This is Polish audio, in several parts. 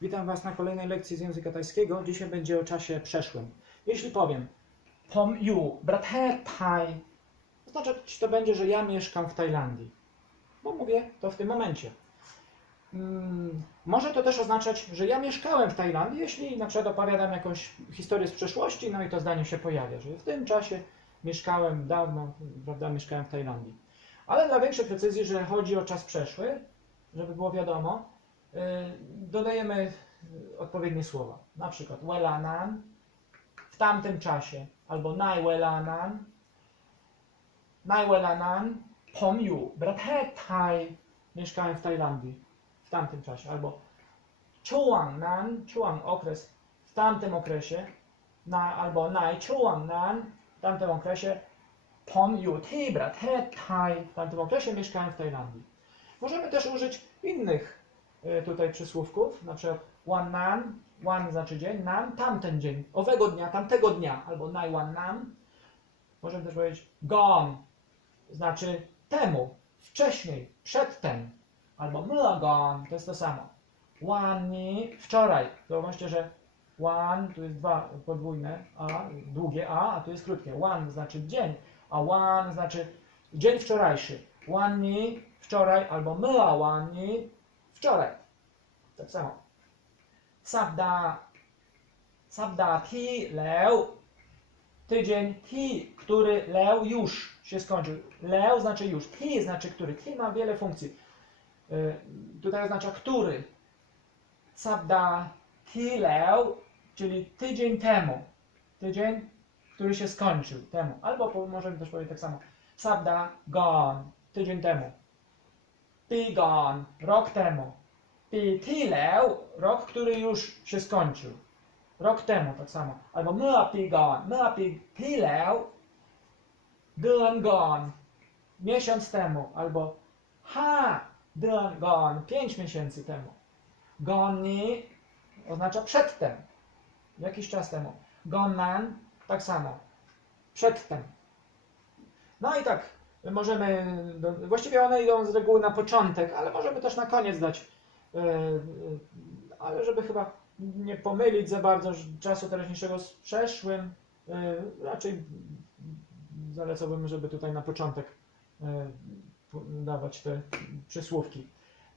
Witam Was na kolejnej lekcji z języka tajskiego. Dzisiaj będzie o czasie przeszłym. Jeśli powiem Pom yu, brathe Thai, oznaczać to będzie, że ja mieszkam w Tajlandii. Bo mówię to w tym momencie. Mm, może to też oznaczać, że ja mieszkałem w Tajlandii, jeśli na przykład opowiadam jakąś historię z przeszłości, no i to zdanie się pojawia, że w tym czasie mieszkałem dawno, prawda, mieszkałem w Tajlandii. Ale dla większej precyzji, że chodzi o czas przeszły, żeby było wiadomo, dodajemy yy, odpowiednie słowa. Na przykład welanan w tamtym czasie, albo najwelanan, najwelanan pomju, brathe Thai, mieszkałem w Tajlandii w tamtym czasie, albo chuang nan, chuang okres w tamtym okresie, na, albo nai chuang nan w tamtym okresie, pom yu ti brathe Thai w tamtym okresie mieszkałem w Tajlandii. Możemy też użyć innych y, tutaj przysłówków, na przykład one nan, one znaczy dzień, nan tamten dzień, owego dnia, tamtego dnia, albo nai one nan. Możemy też powiedzieć gone, znaczy temu, wcześniej, przedtem, albo myła gone, to jest to samo. One ni, wczoraj. Zauważcie, że one, tu jest dwa podwójne a, długie a, a tu jest krótkie. One znaczy dzień, a one znaczy dzień wczorajszy. One ni, wczoraj, albo myła one ni, wczoraj. Tak samo. Sabda, sabda ti leo, tydzień ti, który leo już się skończył. Leo znaczy już, ti znaczy który. Ti ma wiele funkcji. Y, Tutaj oznacza który. Sabda ti leo, czyli tydzień temu. Tydzień, który się skończył temu. Albo możemy też powiedzieć tak samo. Sabda gone, tydzień temu. Pi gone, rok temu. Pi ti leo, rok, który już się skończył. Rok temu tak samo. Albo เมื่อปีก่อน เมื่อปีที่แล้ว เดือนก่อน miesiąc temu. Albo ห้าเดือนก่อน pięć miesięcy temu. Goni oznacza przedtem. Jakiś czas temu. Gonnan tak samo. Przedtem. No i tak możemy, no, właściwie one idą z reguły na początek, ale możemy też na koniec dać, e, e, ale żeby chyba nie pomylić za bardzo czasu teraźniejszego z przeszłym, e, raczej zalecałbym, żeby tutaj na początek dawać te przysłówki.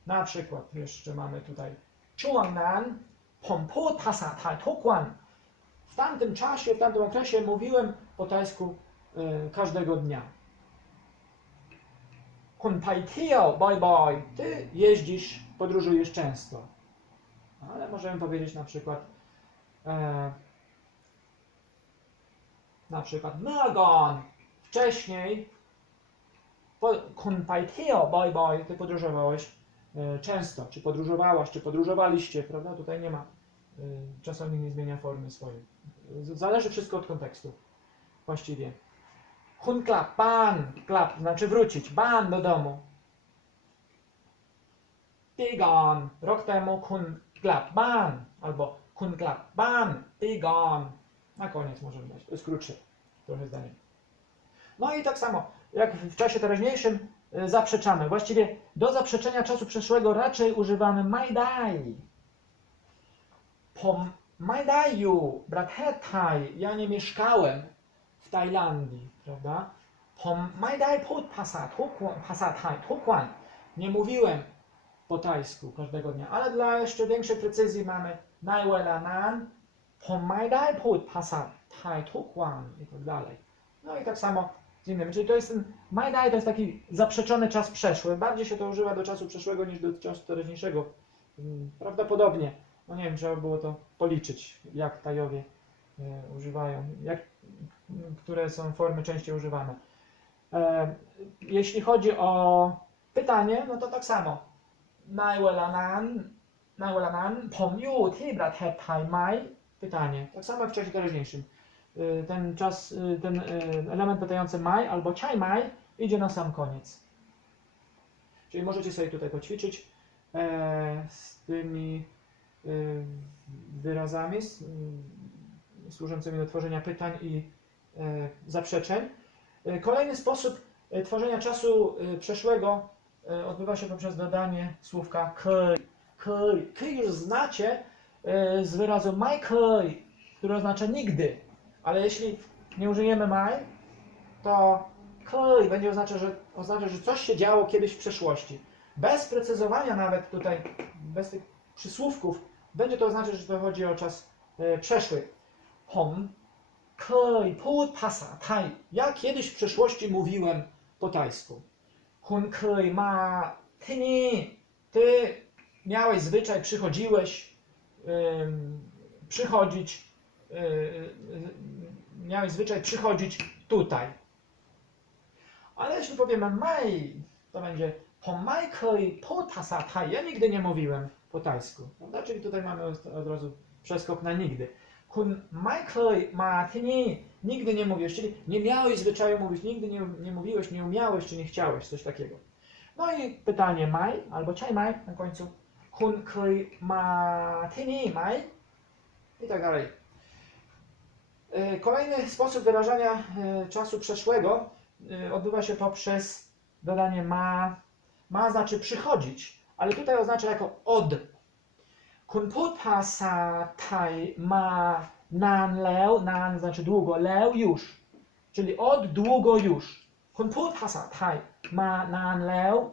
Na przykład jeszcze mamy tutaj Chuangnan, Pompo Tasa Tokwan. W tamtym czasie, w tamtym okresie mówiłem po tajsku każdego dnia. คุณไปเที่ยว บ่อยๆ Ty jeździsz, podróżujesz często. Ale możemy powiedzieć na przykład e, na przykład เมื่อก่อน wcześniej คุณไปเที่ยว บ่อยๆ Ty podróżowałeś e, często, czy podróżowałaś, czy podróżowaliście, prawda? Tutaj nie ma, e, czasownik nie zmienia formy swojej. Z- Zależy wszystko od kontekstu, właściwie. Hun klap, ban, klap, znaczy wrócić, ban do domu. Tigon, rok temu kun klap, ban, albo kun klap, ban, tigon. Na koniec możemy dać, to jest krótsze trochę zdanie. No i tak samo, jak w czasie teraźniejszym y, zaprzeczamy. Właściwie do zaprzeczenia czasu przeszłego raczej używamy majdai. Po majdaju, brathetaj, ja nie mieszkałem w Tajlandii, prawda? Po majdaj put pasa, pasa. Nie mówiłem po tajsku każdego dnia, ale dla jeszcze większej precyzji mamy najwela nan, po majdaj put pasa thai, tukwan i tak dalej. No i tak samo z innymi. Czyli to jest ten Majdaj to jest taki zaprzeczony czas przeszły. Bardziej się to używa do czasu przeszłego niż do czasu teraźniejszego. Mm, Prawdopodobnie. No nie wiem, trzeba było to policzyć, jak Tajowie używają, jak, m, które są formy częściej używane. E, jeśli chodzi o pytanie, no to tak samo. ในเวลานั้นในเวลานั้นผมอยู่ที่ประเทศไทยไหม Pytanie. Tak samo jak w czasie teraźniejszym. Y, ten czas, y, ten y, element pytający maj albo chai maj idzie na sam koniec. Czyli możecie sobie tutaj poćwiczyć e, z tymi y, wyrazami s- y, służącymi do tworzenia pytań i e, zaprzeczeń. E, Kolejny sposób e, tworzenia czasu przeszłego odbywa się poprzez dodanie słówka k. köj. Ky już znacie z wyrazu mai köj, który oznacza nigdy. Ale jeśli nie użyjemy mai, to köj będzie oznaczać że, oznacza, że coś się działo kiedyś w przeszłości. Bez precyzowania nawet tutaj, bez tych przysłówków, będzie to oznaczać, że to chodzi o czas przeszły. Hom, köj, put pasa, taj. Ja kiedyś w przeszłości mówiłem po tajsku. Hun köj ma tyni. Ty miałeś zwyczaj, przychodziłeś, przychodzić, yy, yy, miałeś zwyczaj przychodzić tutaj. Ale jeśli powiemy maj, to będzie po köj po tasa taj. Ja nigdy nie mówiłem po tajsku. Prawda? Czyli tutaj mamy od razu przeskok na nigdy. Kun köj ma tyni. Nigdy nie mówisz, czyli nie miałeś zwyczaju mówić, nigdy nie, nie mówiłeś, nie umiałeś, czy nie chciałeś, coś takiego. No i pytanie maj, albo czaj maj na końcu. Kun köj ma tyni maj? I tak dalej. E, Kolejny sposób wyrażania e, czasu przeszłego e, odbywa się poprzez dodanie ma. Ma znaczy przychodzić, ale tutaj oznacza jako od. Kun put pasa tai ma nan leo, nan znaczy długo, leo już. Czyli od długo już. Kun put pasa tai ma nan leo,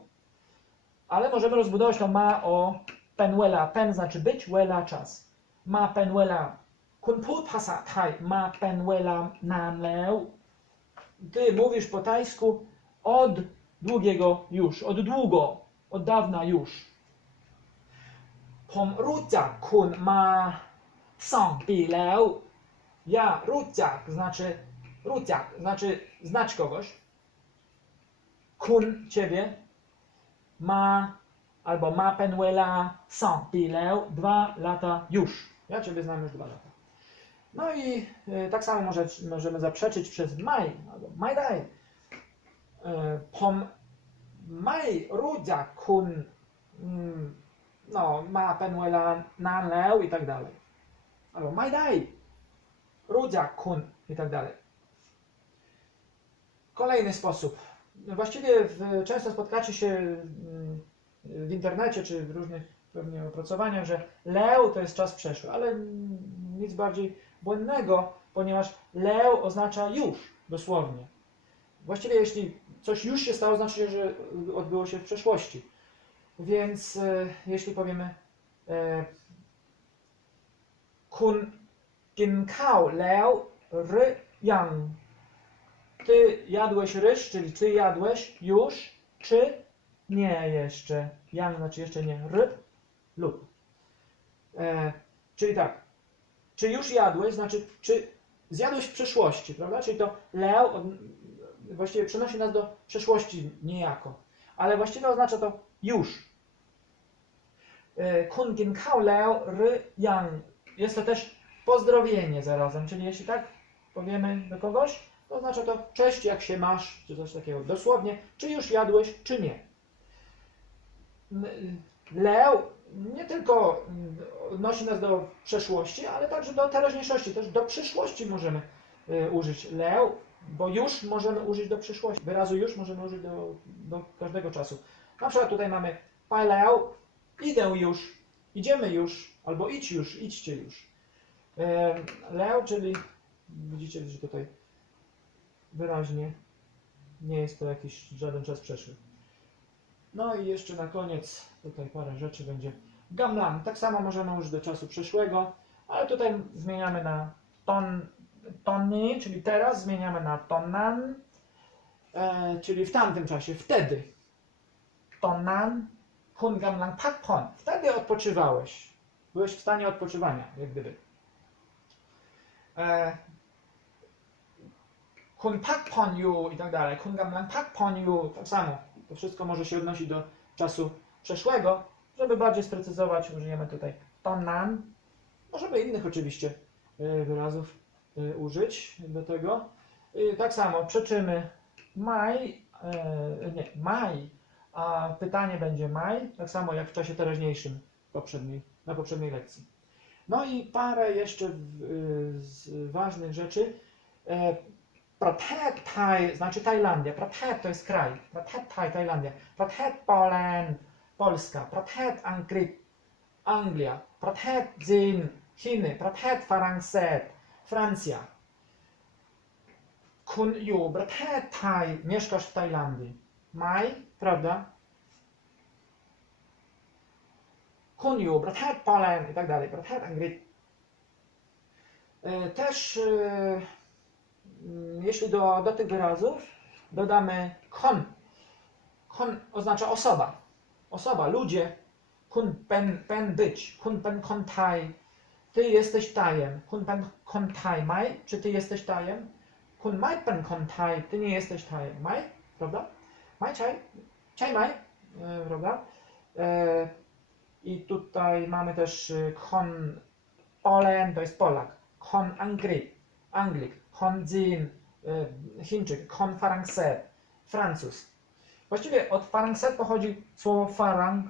ale możemy rozbudować to ma o penwela. Pen znaczy być, wela czas. Ma penwela. Kun put pasa tai ma penwela nan leo. Ty mówisz po tajsku od długiego już, od długo, od dawna już. ผมรู้จักคุณมาสองปีแล้ว Ja รู้จัก znaczy รู้จัก znaczy znać kogoś. Kun ciebie ma albo ma penwela สองปีแล้ว dwa lata już. Ja ciebie znam już dwa lata. No i e, tak samo może, możemy zaprzeczyć przez maj albo maj daj. E, ผ มไม่รู้จักคุณอืม no, ma penwela nan leo i tak dalej. Albo mai dai, rudziak kun i tak dalej. Kolejny sposób. Właściwie w, często spotkacie się mm, w internecie czy w różnych pewnie opracowaniach, że leo to jest czas przeszły, ale mm, nic bardziej błędnego, ponieważ leo oznacza już, dosłownie. Właściwie jeśli coś już się stało, znaczy, że odbyło się w przeszłości. Więc e, jeśli powiemy e, kun gin kao leo ry yang ty jadłeś ryż, czyli ty jadłeś już, czy nie jeszcze. Yang znaczy jeszcze nie, ry lub. E, czyli tak, czy już jadłeś, znaczy czy zjadłeś w przeszłości, prawda? Czyli to leo od, właściwie przenosi nas do przeszłości niejako. Ale właściwie oznacza to już. E, Kun gin kao leo ry yang. Jest to też pozdrowienie zarazem, czyli jeśli tak powiemy do kogoś, to oznacza to cześć, jak się masz, czy coś takiego. Dosłownie, czy już jadłeś, czy nie. N- Leo nie tylko mm, odnosi nas do przeszłości, ale także do teraźniejszości, też do przyszłości możemy y, użyć Leo, bo już możemy użyć do przyszłości. Wyrazu już możemy użyć do, do każdego czasu. Na przykład tutaj mamy Pai Leo, idę już, idziemy już, albo idź już, idźcie już. E, Leo, czyli widzicie, że tutaj wyraźnie nie jest to jakiś żaden czas przeszły. No i jeszcze na koniec tutaj parę rzeczy będzie. Gamlan, tak samo możemy użyć do czasu przeszłego, ale tutaj zmieniamy na ton, tonni, czyli teraz zmieniamy na tonnan, e, czyli w tamtym czasie, wtedy. Tonnan, hun gamlan pakpon, wtedy odpoczywałeś. Byłeś w stanie odpoczywania, jak gdyby. E, kun pakpon yu i tak dalej, kun gamlan pakpon yu, tak samo. To wszystko może się odnosić do czasu przeszłego. Żeby bardziej sprecyzować, użyjemy tutaj tonnan. Możemy innych oczywiście y, wyrazów y, użyć do tego. Tak samo przeczymy maj, e, nie, maj, a pytanie będzie maj, tak samo jak w czasie teraźniejszym poprzedniej, na poprzedniej lekcji. No i parę jeszcze y, ważnych rzeczy. E, Prathet Thai znaczy Tajlandia. Prathet to jest kraj. Prathet Thai, Tajlandia. Prathet Poland, Polska. Prathet Anglik, Anglia. Prathet Zin, Chiny. Prathet Francet, Francja. Kun Yu, Prathet Thai, mieszkasz w Tajlandii. Maj Prawda? Koniu, Brathat Palen i tak dalej, Brathat Angry. E, też e, mm, jeśli do, do tych wyrazów dodamy kon, kon oznacza osoba, osoba, ludzie, kun pen, pen być, kun pen kontaj, ty jesteś tajem, kun pen kontaj maj, czy ty jesteś tajem? Kun maj pen kontaj, ty nie jesteś tajem, maj, prawda? Maj czaj, czaj maj, e, prawda? E, I tutaj mamy też e, kon Polen, to jest Polak, kon Anglik, Anglik, kon Jin, e, Chińczyk, kon Farangset, Francuz. Właściwie od Farangset pochodzi słowo farang.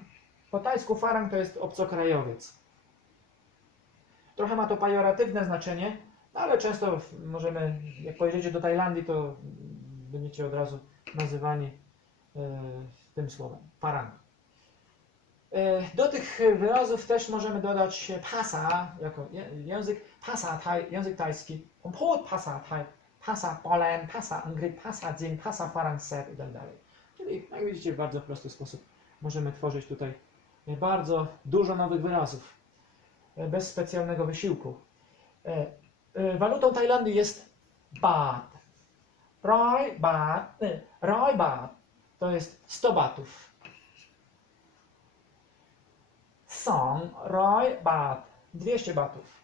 Po tajsku farang to jest obcokrajowiec. Trochę ma to pejoratywne znaczenie, no ale często możemy, jak pojedziecie do Tajlandii, to będziecie od razu nazywani e, tym słowem, farang. E, Do tych wyrazów też możemy dodać pasa, jako język pasa taj, język tajski, kompot pasa taj, pasa Polen, pasa Anglik, pasa Jin, pasa Farangset i tak dalej. Czyli jak widzicie w bardzo prosty sposób możemy tworzyć tutaj e, bardzo dużo nowych wyrazów e, bez specjalnego wysiłku. E, e, Walutą Tajlandii jest baht. Roj baht, e, roj baht to jest 100 batów. Song, roj, bat, 200 batów.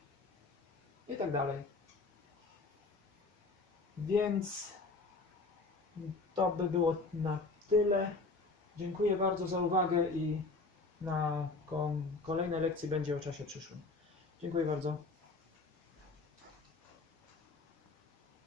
I tak dalej. Więc to by było na tyle. Dziękuję bardzo za uwagę i na kolejnej lekcji będzie o czasie przyszłym. Dziękuję bardzo.